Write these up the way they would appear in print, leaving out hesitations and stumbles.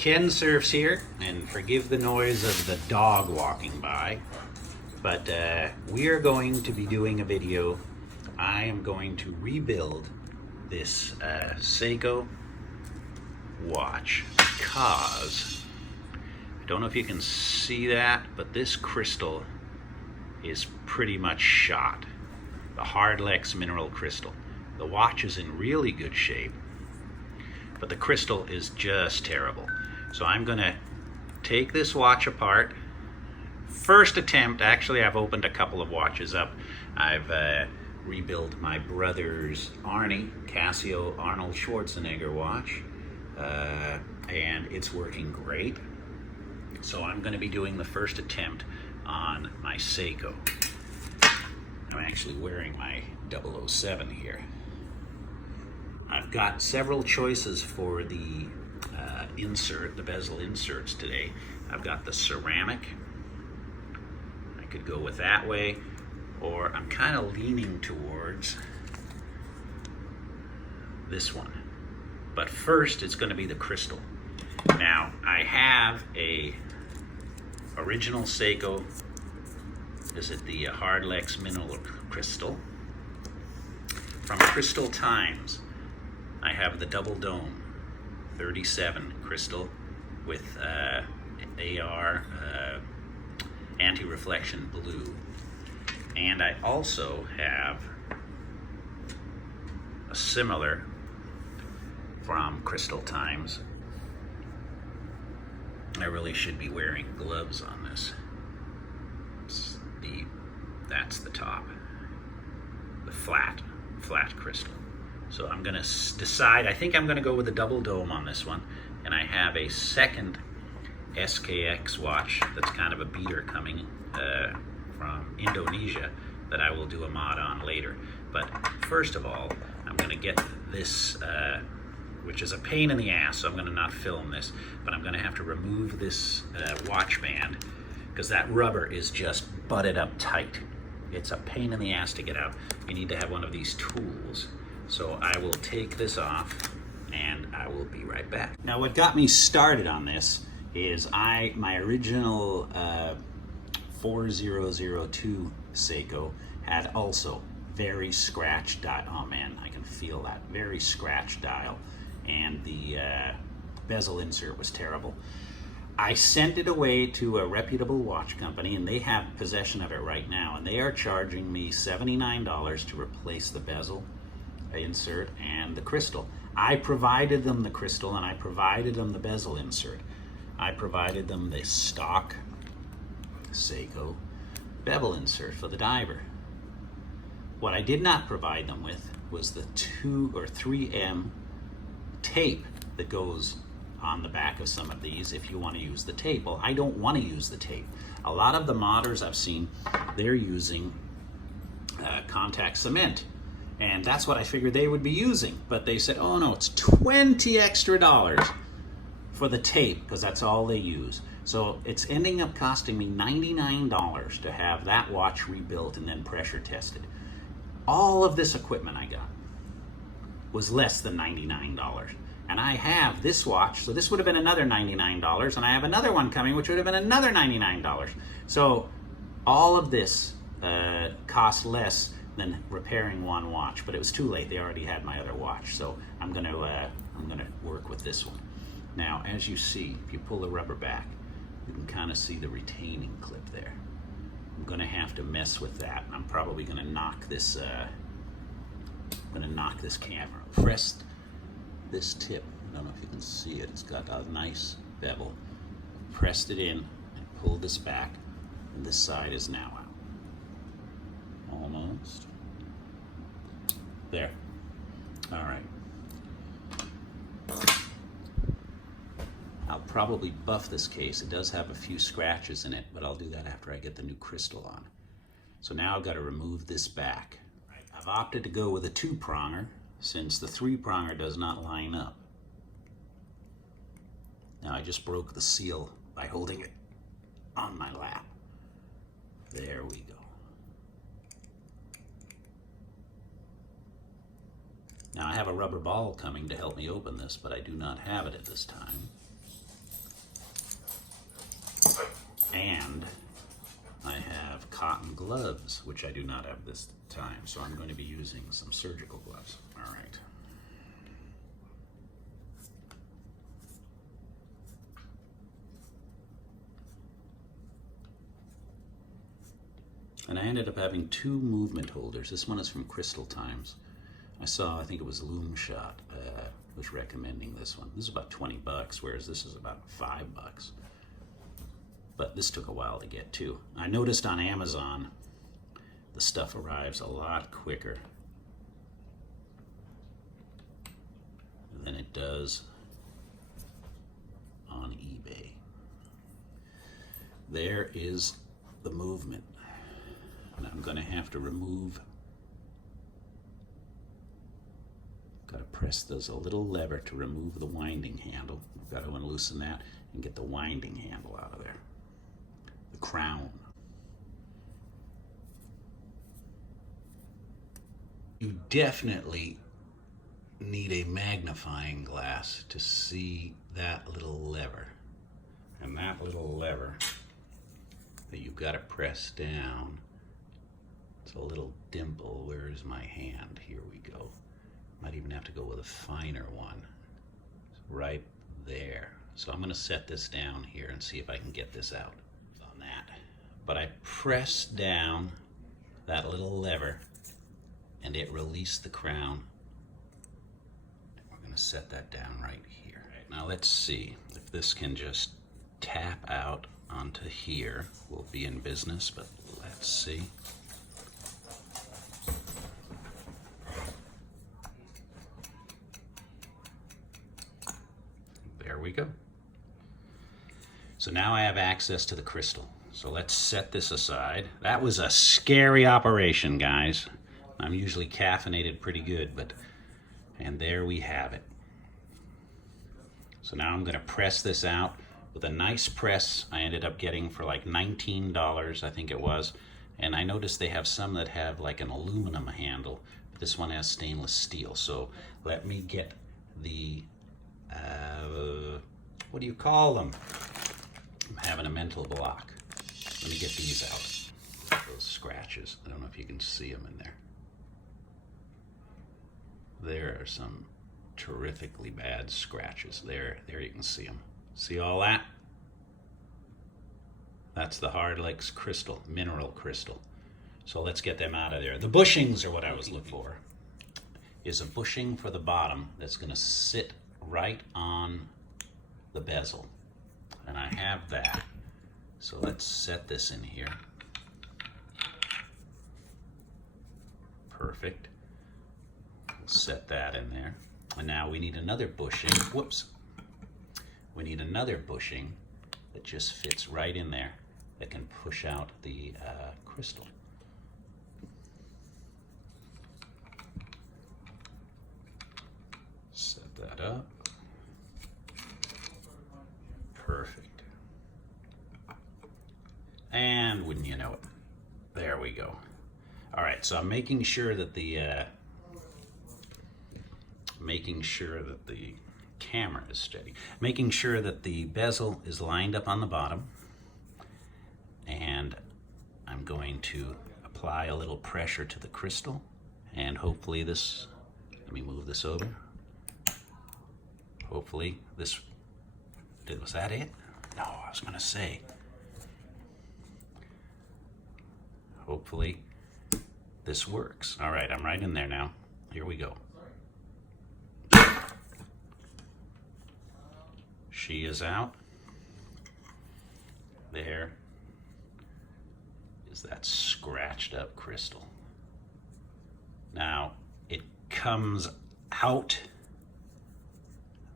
Kensurfs here, and forgive the noise of the dog walking by, but we are going to be doing a video. I am going to rebuild this Seiko watch because I don't know if you can see that, but this crystal is pretty much shot. The Hardlex mineral crystal. The watch is in really good shape, but the crystal is just terrible. So I'm gonna take this watch apart. First attempt, actually I've opened a couple of watches up. I've rebuilt my brother's Casio Arnold Schwarzenegger watch, and it's working great. So I'm gonna be doing the first attempt on my Seiko. I'm actually wearing my 007 here. I've got several choices for the the bezel inserts today. I've got the ceramic. I could go with that way, or I'm kind of leaning towards this one. But first, it's going to be the crystal. Now, I have a original Seiko. Is it the Hardlex mineral crystal? From Crystal Times. I have the double dome 37 crystal with AR anti-reflection blue, and I also have a similar from Crystal Times. I really should be wearing gloves on this. That's the top, the flat crystal. So I'm gonna decide, I think I'm gonna go with the double dome on this one, and I have a second SKX watch that's kind of a beater coming from Indonesia that I will do a mod on later. But first of all, I'm gonna get this, which is a pain in the ass, so I'm gonna not film this, but I'm gonna have to remove this watch band because that rubber is just butted up tight. It's a pain in the ass to get out. You need to have one of these tools. So I will take this off and I will be right back. Now what got me started on this is my original 4002 Seiko had also very scratched dial. Oh man, I can feel that. Very scratched dial. And the bezel insert was terrible. I sent it away to a reputable watch company, and they have possession of it right now, and they are charging me $79 to replace the bezel insert and the crystal. I provided them the crystal and I provided them the bezel insert. I provided them the stock Seiko bevel insert for the diver. What I did not provide them with was the 2 or 3M tape that goes on the back of some of these if you want to use the tape. Well, I don't want to use the tape. A lot of the modders I've seen, they're using contact cement. And that's what I figured they would be using. But they said, oh no, it's $20 extra for the tape, because that's all they use. So it's ending up costing me $99 to have that watch rebuilt and then pressure tested. All of this equipment I got was less than $99. And I have this watch, so this would have been another $99, and I have another one coming, which would have been another $99. So all of this cost less than repairing one watch, but it was too late. They already had my other watch, so I'm gonna work with this one. Now, as you see, if you pull the rubber back, you can kind of see the retaining clip there. I'm gonna have to mess with that. I'm probably gonna knock this. Camera. Pressed this tip. I don't know if you can see it. It's got a nice bevel. Pressed it in and pulled this back, and this side is now out. Almost. There. All right. I'll probably buff this case. It does have a few scratches in it, but I'll do that after I get the new crystal on. So now I've got to remove this back. I've opted to go with a 2-pronger since the 3-pronger does not line up. Now I just broke the seal by holding it on my lap. There we go. Now I have a rubber ball coming to help me open this, but I do not have it at this time. And I have cotton gloves, which I do not have this time, so I'm going to be using some surgical gloves. All right. And I ended up having two movement holders. This one is from Crystal Times. I think it was Loomshot was recommending this one. This is about 20 bucks, whereas this is about 5 bucks. But this took a while to get too. I noticed on Amazon, the stuff arrives a lot quicker than it does on eBay. There is the movement. And I'm going to have to remove, got to press there's a little lever to remove the winding handle. I've got to unloosen that and get the winding handle out of there. The crown. You definitely need a magnifying glass to see that little lever. And that little lever that you've got to press down, it's a little dimple. Where is my hand? Here we go. Might even have to go with a finer one. It's right there. So I'm going to set this down here and see if I can get this out on that. But I pressed down that little lever and it released the crown. We're going to set that down right here. Now let's see if this can just tap out onto here. We'll be in business, but let's see. There we go. So now I have access to the crystal. So let's set this aside. That was a scary operation, guys. I'm usually caffeinated pretty good, and there we have it. So now I'm going to press this out with a nice press I ended up getting for like $19, I think it was. And I noticed they have some that have like an aluminum handle. This one has stainless steel. So let me get the, what do you call them? I'm having a mental block. Let me get these out. Those scratches. I don't know if you can see them in there. There are some terrifically bad scratches. There you can see them. See all that? That's the Hardlex crystal, mineral crystal. So let's get them out of there. The bushings are what I was looking for. Is a bushing for the bottom that's going to sit right on the bezel. And I have that. So let's set this in here. Perfect. We'll set that in there. And now we need another bushing. Whoops. We need another bushing that just fits right in there that can push out the crystal. Set that up. Perfect. And wouldn't you know it, there we go. All right, so I'm making sure that the camera is steady. Making sure that the bezel is lined up on the bottom. And I'm going to apply a little pressure to the crystal. And hopefully this, let me move this over. Hopefully this, was that it? No, I was gonna say. Hopefully this works. All right, I'm right in there now. Here we go. She is out. There is that scratched up crystal. Now, it comes out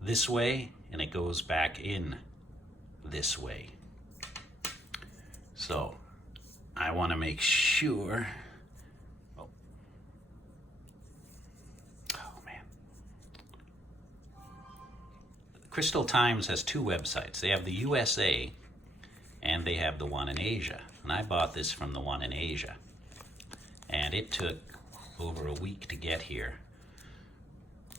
this way and it goes back in this way. So, I want to make sure. Oh man. Crystal Times has two websites. They have the USA and they have the one in Asia. And I bought this from the one in Asia. And it took over a week to get here.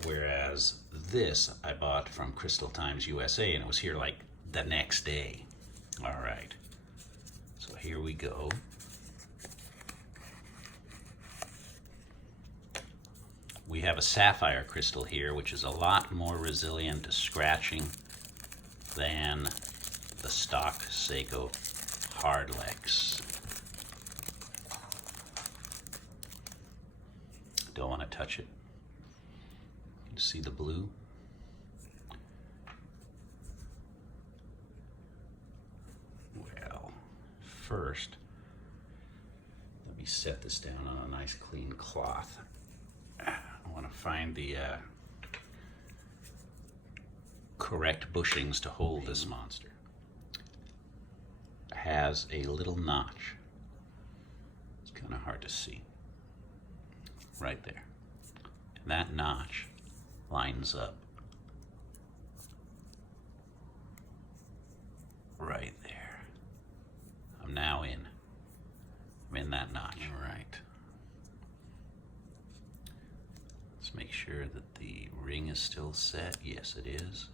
Whereas this I bought from Crystal Times USA and it was here like the next day. All right. So here we go. We have a sapphire crystal here, which is a lot more resilient to scratching than the stock Seiko Hardlex. Don't want to touch it. You see the blue? Well, first, let me set this down on a nice clean cloth. I want to find the correct bushings to hold this monster. It has a little notch. It's kind of hard to see. Right there. And that notch lines up right there. I'm now in. I'm in that notch. All right. Let's make sure that the ring is still set. Yes, it is.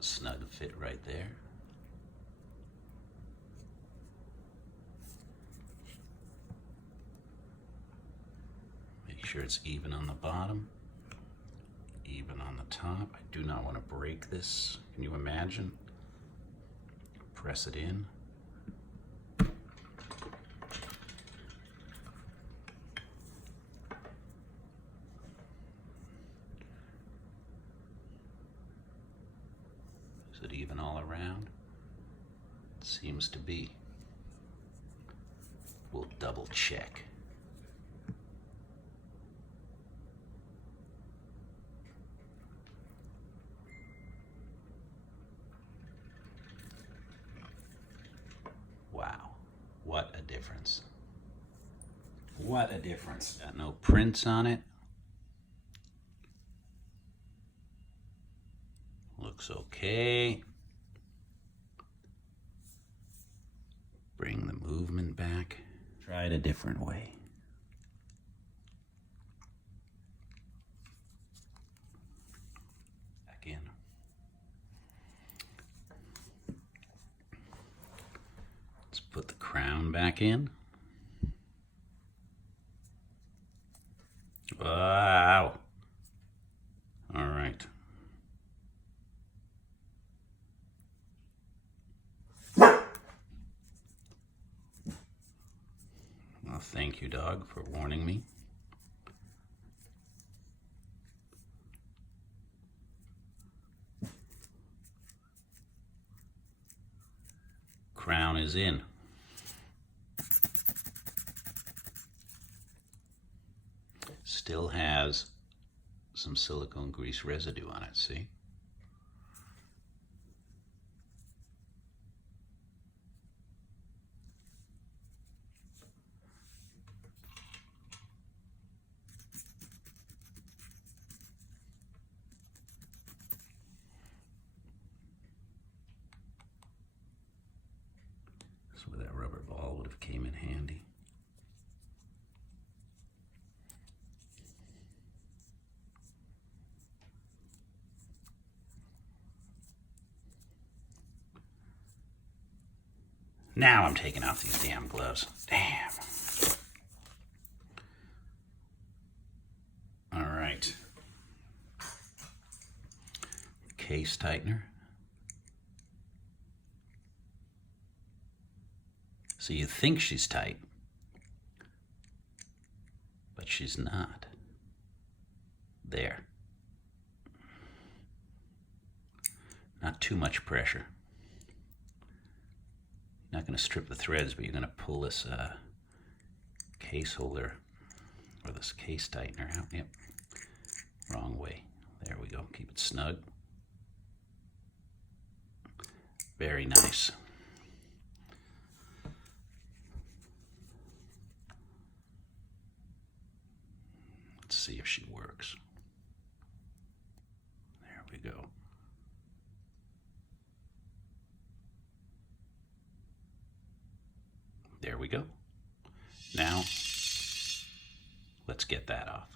Snug fit right there. Make sure it's even on the bottom, even on the top. I do not want to break this. Can you imagine? Press it in. Is it even all around? It seems to be. We'll double check. Wow, what a difference. What a difference. Got no prints on it. Looks okay. Bring the movement back. Try it a different way. Back in. Let's put the crown back in. Wow. All right. Well, thank you, dog, for warning me. Crown is in. Still has some silicone grease residue on it, see? That's where that rubber ball would have came in handy. Now I'm taking off these damn gloves. Damn. All right. Case tightener. So you think she's tight, but she's not. There. Not too much pressure. Not going to strip the threads, but you're going to pull this case holder or this case tightener out. Yep, wrong way. There we go. Keep it snug. Very nice. Let's see if she works. There we go. There we go. Now, let's get that off.